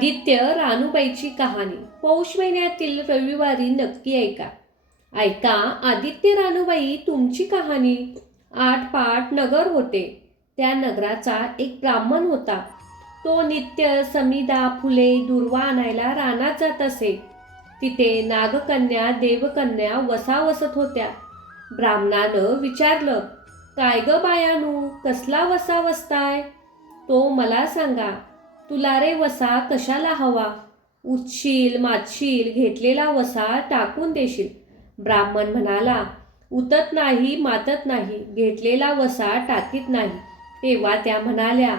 आदित्य रानूबाईची कहाणी पौष महिन्यातील रविवारी नक्की ऐका. ऐका आदित्य रानूबाई तुमची कहाणी. आठपाट नगर होते. त्या नगराचा एक ब्राह्मण होता. तो नित्य समिदा फुले दुर्वा आणायला रानात जात असे. तिथे नागकन्या देवकन्या वसा वसत होत्या. ब्राह्मणानं विचारलं, काय ग बायानू, कसला वसा वसताय? तो मला सांगा, तुला रे वसा कशाला हवा? उठशील मातशील घेतलेला वसा टाकून देशील. ब्राह्मण म्हणाला, उतत नाही मातत नाही, घेतलेला वसा टाकीत नाही. तेव्हा त्या म्हणाल्या,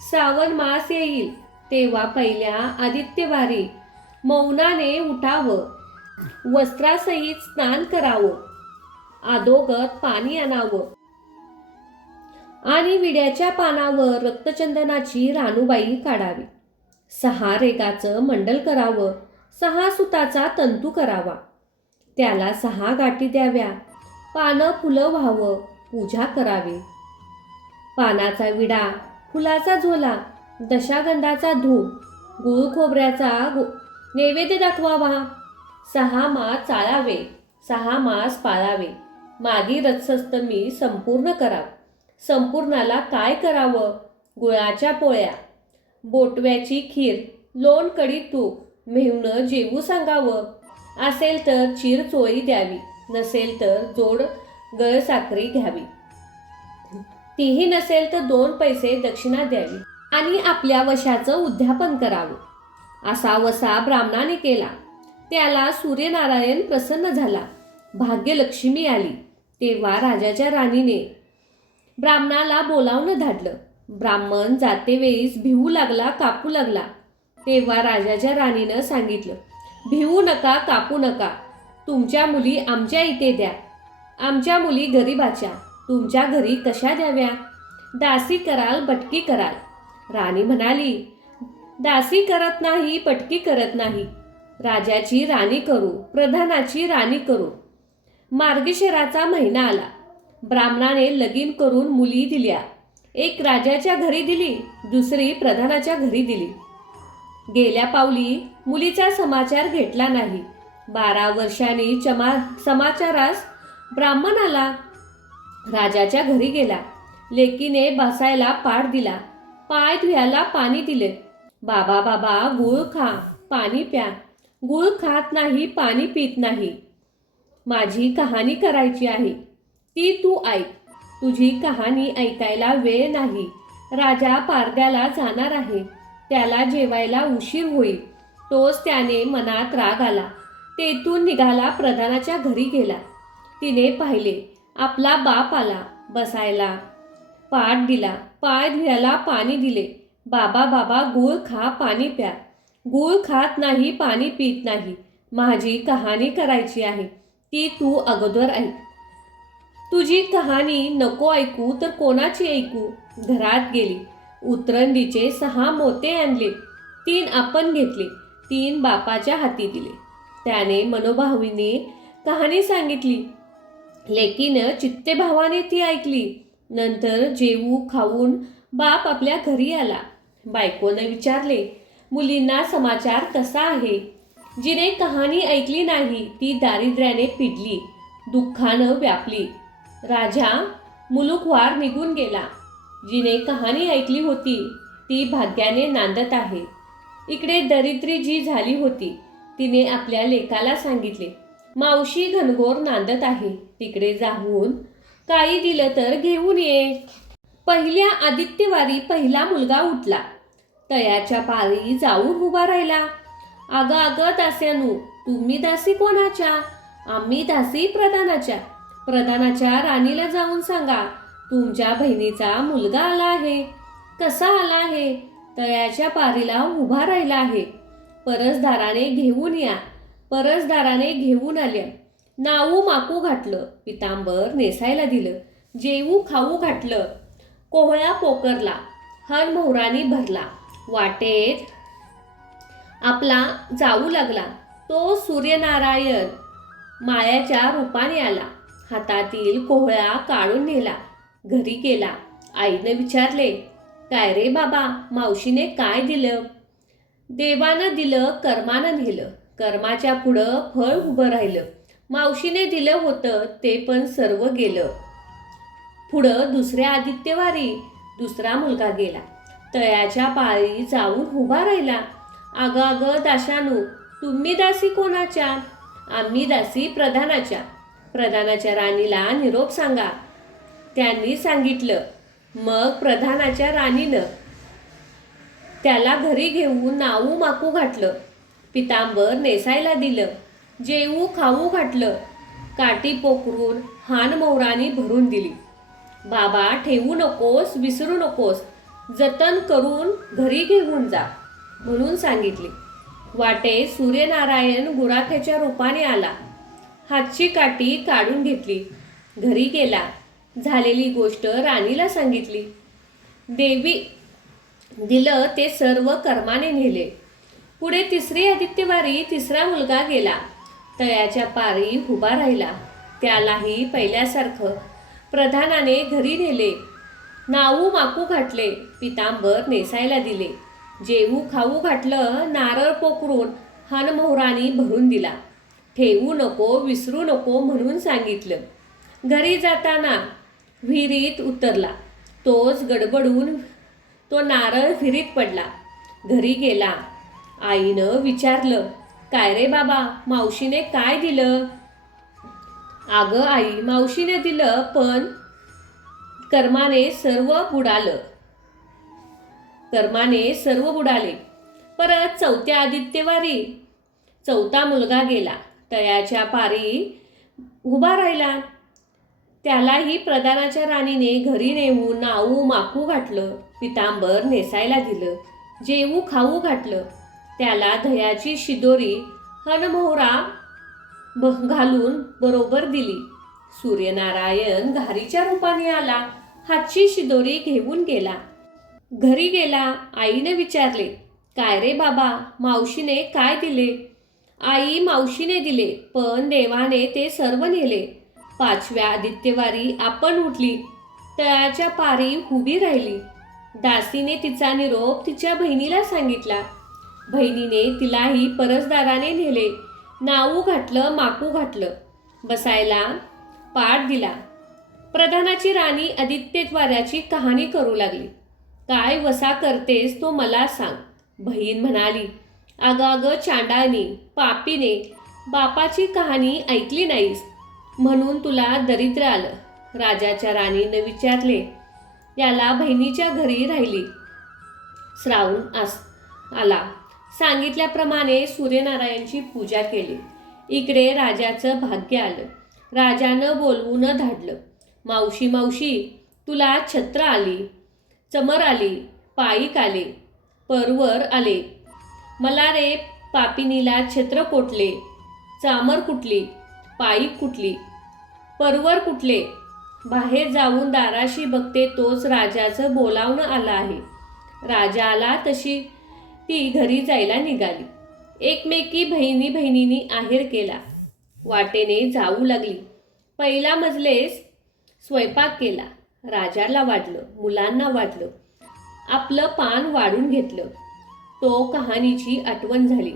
श्रावण मास येईल तेव्हा पहिल्या आदित्यवारी मौनाने उठावं, वस्त्रासहित स्नान करावं, अधोगत पाणी आणावं आणि विड्याच्या पानावर रक्तचंदनाची रानूबाई काढावी. 6 रेगाचं मंडल करावं, 6 सुताचा तंतू करावा. त्याला 6 गाठी द्याव्या. पानं फुलं व्हावं, पूजा करावी. पानाचा विडा, फुलाचा झोला, दशागंधाचा धूप, गुळ खोबऱ्याचा नैवेद्य दाखवावा. 6 मास चाळावे, 6 मास पाळावे. मागी रथसप्तमी संपूर्ण करावं. संपूर्णाला काय करावं? गुळाच्या पोळ्या, बोटव्याची खीर, लोणकढी तूप, मेहुणं जेवू सांगावं. असेल तर चीर चोळी द्यावी, नसेल तर जोड गळसाखरी घ्यावी. तीही नसेल तर 2 पैसे दक्षिणा द्यावी आणि आपल्या वशाचं उद्यापन करावं. असा वसा ब्राह्मणाने केला. त्याला सूर्यनारायण प्रसन्न झाला. भाग्यलक्ष्मी आली. तेव्हा राजाच्या राणीने ब्राह्मणाला बोलावून धाडलं. ब्राह्मण जातेवेळीस भिवू लागला, कापू लागला. तेव्हा राजाच्या राणीनं सांगितलं, भिवू नका, कापू नका. तुमच्या मुली आमच्या इथे द्या. आमच्या मुली गरीबाच्या. तुमच्या घरी कशा द्याव्या? दासी कराल, भटकी कराल. राणी म्हणाली, दासी करत नाही, पटकी करत नाही. राजाची राणी करू, प्रधानाची राणी करू. मार्गशिराचा महिना आला. ब्राह्मणाने लगीन करून मुली दिल्या. एक राजाच्या घरी दिली, दुसरी प्रधानाच्या घरी दिली. गेल्या पावली मुलीचा समाचार घेतला नाही. 12 वर्षांनी समाचारास ब्राह्मण आला. राजाच्या घरी गेला. लेकीने बसायला पाट दिला, पाय धुयाला पाणी दिले. बाबा बाबा गुळ खा, पाणी प्या. गुळ खात नाही, पाणी पित नाही. माझी कहाणी करायची आहे, ती तू ऐक. तुझी कहाणी ऐकायला वेळ नाही. राजा पारद्याला जाणार आहे. त्याला जेवायला उशीर होईल. तोच त्याने मनात राग आला. तेथून निघाला, प्रधानाच्या घरी गेला. तिने पाहिले, आपला बाप आला. बसायला पाट दिला, पाय धुयाला पाणी दिले. बाबा बाबा गुळ खा, पाणी प्या. गुळ खात नाही, पाणी पित नाही. माझी कहाणी करायची आहे, ती तू अगोदर ऐक. तुझी कहाणी नको ऐकू तर कोणाची ऐकू? घरात गेली. उतरंडीचे 6 मोते आणले. 3 आपण घेतले, 3 बापाच्या हाती दिले. त्याने मनोभावीने कहाणी सांगितली. लेकीनं चित्तेभावाने ती ऐकली. नंतर जेवू खाऊन बाप आपल्या घरी आला. बायकोनं विचारले, मुलींना समाचार कसा आहे? जिने कहाणी ऐकली नाही ती दारिद्र्याने पिडली, दुःखानं व्यापली. राजा मुलुखवार निघून गेला. जिने कहाणी ऐकली होती ती भाग्याने नांदत आहे. इकडे दरिद्री जी झाली होती तिने आपल्या लेकाला सांगितले, मावशी घनघोर नांदत आहे, तिकडे जाऊन काही दिलं तर घेऊन ये. पहिल्या आदित्यवारी पहिला मुलगा उठला. तयाच्या पारी जाऊन उभा राहिला. अगं अगं दास्यानू, तुम्ही दासी कोणाच्या? आम्ही दासी प्रधानाच्या. प्रधानाच्या राणीला जाऊन सांगा, तुमच्या बहिणीचा मुलगा आला आहे. कसा आला आहे? तयाच्या पारीला उभा राहिला आहे. परसदाराने घेऊन या. परसदाराने घेऊन आल्या. नाऊ माकू घातलं, पितांबर नेसायला दिलं, जेवू खाऊ घातलं, कोहळा पोकरला, हर मोहरानी भरला. वाटेत आपला जाऊ लागला. तो सूर्यनारायण मायाच्या रूपाने आला. हातातील कोहळा काढून नेला. घरी गेला. आईनं विचारले, काय रे बाबा, मावशीने काय दिलं? देवानं दिलं कर्मानं नेलं, कर्माच्या पुढं फळ उभं राहिलं. मावशीने दिलं होतं ते पण सर्व गेलं. पुढं दुसऱ्या आदित्यवारी दुसरा मुलगा गेला. तळ्याच्या पाळी जाऊन उभा राहिला. अगं अगं दाशानू, तुम्ही दासी कोणाच्या? आम्ही दासी प्रधानाच्या. प्रधानाच्या राणीला निरोप सांगा. त्यांनी सांगितलं. मग प्रधानाच्या राणीनं त्याला घरी घेऊन नाऊ माकू घातलं, पितांबर नेसायला दिलं, जेवू खाऊ घातलं, काठी पोखरून हान मोहरानी भरून दिली. बाबा ठेवू नकोस, विसरू नकोस, जतन करून घरी घेऊन जा म्हणून सांगितले. वाटे सूर्यनारायण गुराख्याच्या रूपाने आला. हातची काठी काढून घेतली. घरी गेला. झालेली गोष्ट राणीला सांगितली. देवी दिलं ते सर्व कर्माने नेले. पुढे तिसरी आदित्यवारी तिसरा मुलगा गेला. तळ्याच्या पारी उभा राहिला. त्यालाही पहिल्यासारखं प्रधानाने घरी नेले. नाऊ माकू घातले, पितांबर नेसायला दिले, जेवू खाऊ घातलं, नारळ पोखरून हनमोहरानी भरून दिला. ठेवू नको, विसरू नको म्हणून सांगितलं. घरी जाताना विहिरीत उतरला. तोच गडबडून तो नारळ विहिरीत पडला. घरी गेला. आईनं विचारलं, काय रे बाबा, मावशीने काय दिलं? अगं आई, मावशीने दिलं पण कर्माने सर्व बुडाले. परत चौथ्या आदित्यवारी चौथा मुलगा गेला. तळ्याच्या पारी उभा राहिला. त्यालाही प्रधानाच्या राणीने घरी नेऊन नाऊ माकू घातलं, पितांबर नेसायला दिलं, जेवू खाऊ घातलं. त्याला दह्याची शिदोरी हनमोहरा घालून बरोबर दिली. सूर्यनारायण घारीच्या रूपाने आला. हातची शिदोरी घेऊन गेला. घरी गेला. आईने विचारले, काय रे बाबा, मावशीने काय दिले? आई, मावशीने दिले पण देवाने ते सर्व नेले. पाचव्या आदित्यवारी आपण उठली. तळ्याच्या पारी उभी राहिली. दासीने तिचा निरोप तिच्या बहिणीला सांगितला. बहिणीने तिलाही परसदाराने नेले. नाऊ घातलं, माकू घातलं, बसायला पाट दिला. प्रधानाची राणी आदित्यवाऱ्याची कहाणी करू लागली. काय वसा करतेस तो मला सांग. बहीण म्हणाली, अगं अगं चांडाळनी, पापीने, बापाची कहाणी ऐकली नाहीस म्हणून तुला दरिद्र आलं. राजाच्या राणीनं विचारले. याला बहिणीच्या घरी राहिली. श्रावण आला. सांगितल्याप्रमाणे सूर्यनारायणची पूजा केली. इकडे राजाचं भाग्य आलं. राजानं बोलवून धाडलं. मावशी मावशी, तुला छत्र आली, चमर आली, पायीक आले, परवर आले. मला रे पापिनीला छत्र कोटले, चामर कुठली, पायीक कुठली, परवर कुठले? बाहेर जाऊन दाराशी बघते तोच राजाचं बोलावणं आलं आहे. राजा आला तशी ती घरी जायला निघाली. एकमेकी बहिणींनी आहेर केला. वाटेने जाऊ लागली. पहिला मजलेस स्वयंपाक केला. राजाला वाढलं, मुलांना वाढलं. आपलं पान वाढून घेतलं. तो कहाणीची आठवण झाली.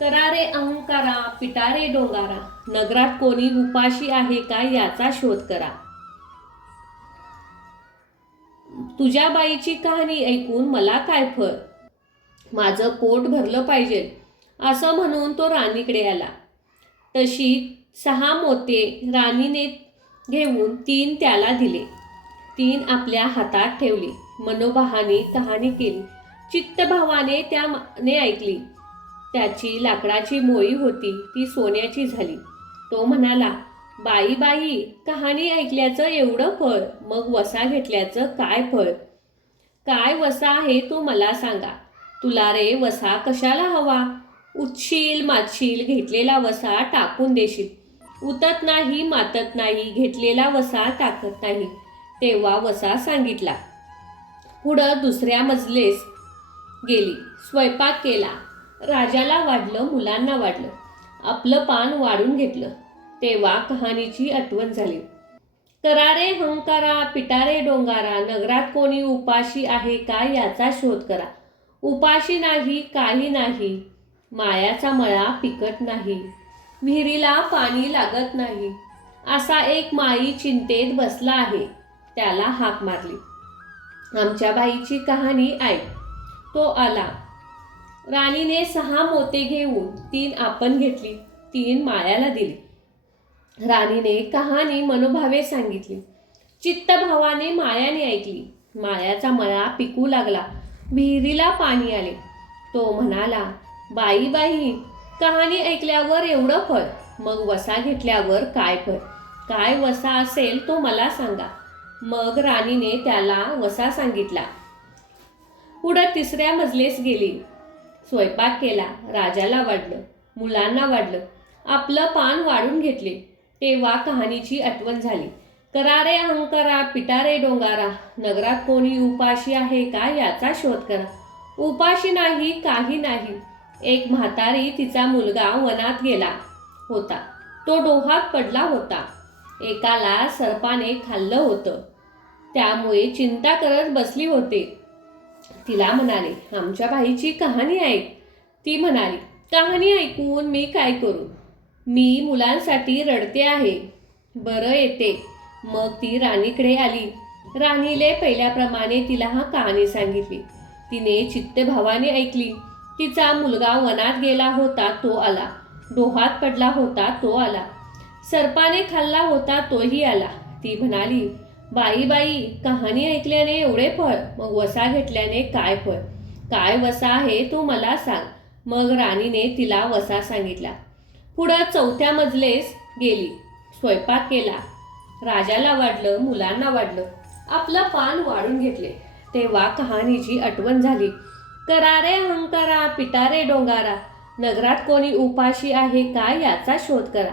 करा रे अहंकारा, पिटा रे डोंगारा, नगरात कोणी उपाशी आहे का याचा शोध करा. तुझ्या बाईची कहाणी ऐकून मला काय फळ, माझं पोट भरलं पाहिजे असं म्हणून तो राणीकडे आला. तशी 6 मोते राणीने घेऊन 3 त्याला दिले. 3 आपल्या हातात ठेवली. मनोभावाने कहाणी केली. चित्तभावाने त्याने ऐकली. त्याची लाकडाची मोळी होती ती सोन्याची झाली. तो म्हणाला, बाई बाई, कहाणी ऐकल्याचं एवढं फळ, मग वसा घेतल्याचं काय फळ? काय वसा आहे तो मला सांगा. तुला रे वसा कशाला हवा? उठशील मातशील, घेतलेला वसा टाकून देशील. उतत नाही मातत नाही, घेतलेला वसा टाकत नाही. तेव्हा वसा सांगितला. पुढं दुसऱ्या मजलेस गेली. स्वयंपाक केला. राजाला वाढलं, मुलांना वाढलं. आपलं पान वाढून घेतलं. तेव्हा कहाणीची आठवण झाली. करा रे हंकारा, पिटा रे डोंगारा, नगरात कोणी उपाशी आहे का याचा शोध करा. उपाशी नाही काही नाही, मायाचा मळा पिकत नाही, विहिरीला पाणी लागत नाही. असा एक माई चिंतेत बसला आहे, त्याला हाक मारली. आमच्या बाईची कहाणी ऐक. तो आला. राणीने 6 मोते घेऊन 3 आपण घेतली, 3 मायाला दिली. राणीने कहाणी मनोभावे सांगितली. चित्तभावाने मायाने ऐकली. मायाचा मळा पिकू लागला, विहिरीला पाणी आले. तो म्हणाला, बाई बाई, कहाणी ऐकल्यावर एवढं फळ, मग वसा घेतल्यावर काय फळ? काय वसा असेल तो मला सांगा. मग राणीने त्याला वसा सांगितला. पुढं 3ऱ्या मजलेस गेली. स्वयंपाक केला. राजाला वाढलं, मुलांना वाढलं, आपलं पान वाढून घेतले. तेव्हा कहाणीची आठवण झाली. करा रे अहंकारा, पिटा रे डोंगारा, नगरात कोणी उपाशी आहे का याचा शोध करा. उपाशी नाही काही नाही. एक म्हातारी तिचा मुलगा वनात गेला होता. तो डोहात पडला होता. एकाला सर्पाने खाल्लं होतं. त्यामुळे चिंता करत बसली होते. तिला म्हणाले, आमच्या बाईची कहाणी ऐक. ती म्हणाली, कहाणी ऐकून मी काय करू? मी मुलांसाठी रडते आहे. बरं येते. मग ती राणीकडे आली. राणीले पहिल्याप्रमाणे तिला कहाणी सांगितली. तिने चित्तभावाने ऐकली. तिचा मुलगा वनात गेला होता, तो आला. डोहात पडला होता, तो आला. सर्पाने खाल्ला होता, तोही आला. ती म्हणाली, बाई बाई, कहाणी ऐकल्याने एवढे फळ, मग वसा घेतल्याने काय फळ? काय वसा आहे तो मला सांग. मग राणीने तिला वसा सांगितला. पुढं 4थ्या मजलेस गेली. स्वयंपाक केला. राजाला वाढलं, मुलांना वाढलं, आपलं पान वाढून घेतले. तेव्हा कहाणीची आठवण झाली. करा रे अहंकारा, पिटा रे डोंगारा, नगरात कोणी उपाशी आहे का याचा शोध करा.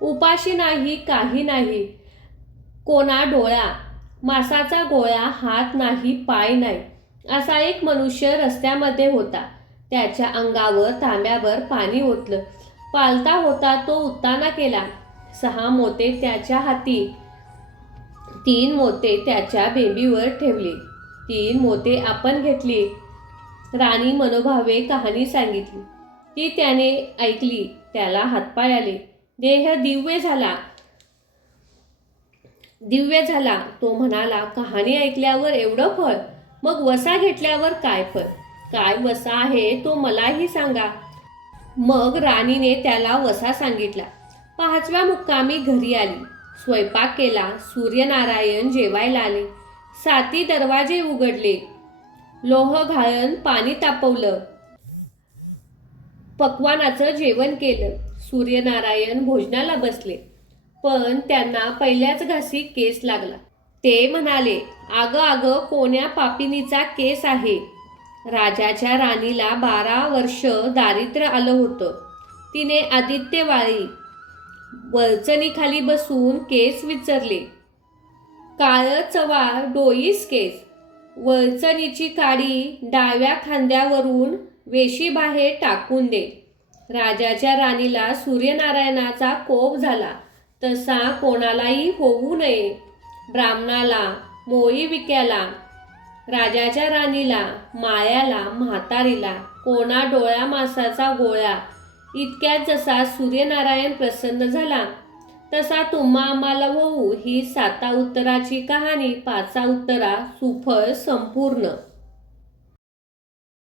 उपाशी नाही काही नाही, कोणा डोळा, मासाचा गोळा, हात नाही पाय नाही. असा एक मनुष्य रस्त्यामध्ये होता. त्याच्या अंगावर तांब्यावर पाणी ओतलं. पालता होता तो उत्ताना केला. 6 मोते त्याच्या हाती, 3 मोते त्याच्या बेंबीवर ठेवले, 3 मोते आपण घेतली. राणी मनोभावे कहाणी सांगितली. ती त्याने ऐकली. त्याला हातपाय आले. देह दिव्य झाला. तो म्हणाला, कहाणी ऐकल्यावर एवढं फळ, मग वसा घेतल्यावर काय फळ? काय वसा आहे तो मलाही सांगा. मग राणीने त्याला वसा सांगितला. 5व्या मुक्कामी घरी आली. स्वयंपाक केला. सूर्यनारायण जेवायला आले. 7 दरवाजे उघडले. लोह घाळून पाणी तापवलं. पक्वानाचं जेवण केलं. सूर्यनारायण भोजनाला बसले. पण त्यांना पहिल्याच घासी केस लागला. ते म्हणाले, अगं अगं, कोण्या पापिनीचा केस आहे? राजाच्या राणीला 12 वर्ष दारिद्र्य आलं होतं. तिने आदित्यवाळी वळचणीखाली बसून केस विचारले. काळं चवाळ डोईस केस, वळचणीची काडी डाव्या खांद्यावरून वेशीबाहेर टाकून दे. राजाच्या राणीला सूर्यनारायणाचा कोप झाला. तसा कोणालाही होऊ नये. ब्राह्मणाला, मोळी विक्याला, राजाच्या राणीला, मायाला, म्हातारीला, कोणा डोळ्या मासाचा गोळा, इतक्यात जसा सूर्यनारायण प्रसन्न झाला, तसा तुम्हा आम्हाला होऊ. ही 7 उत्तराची कहाणी 5 उत्तरा सुफळ संपूर्ण.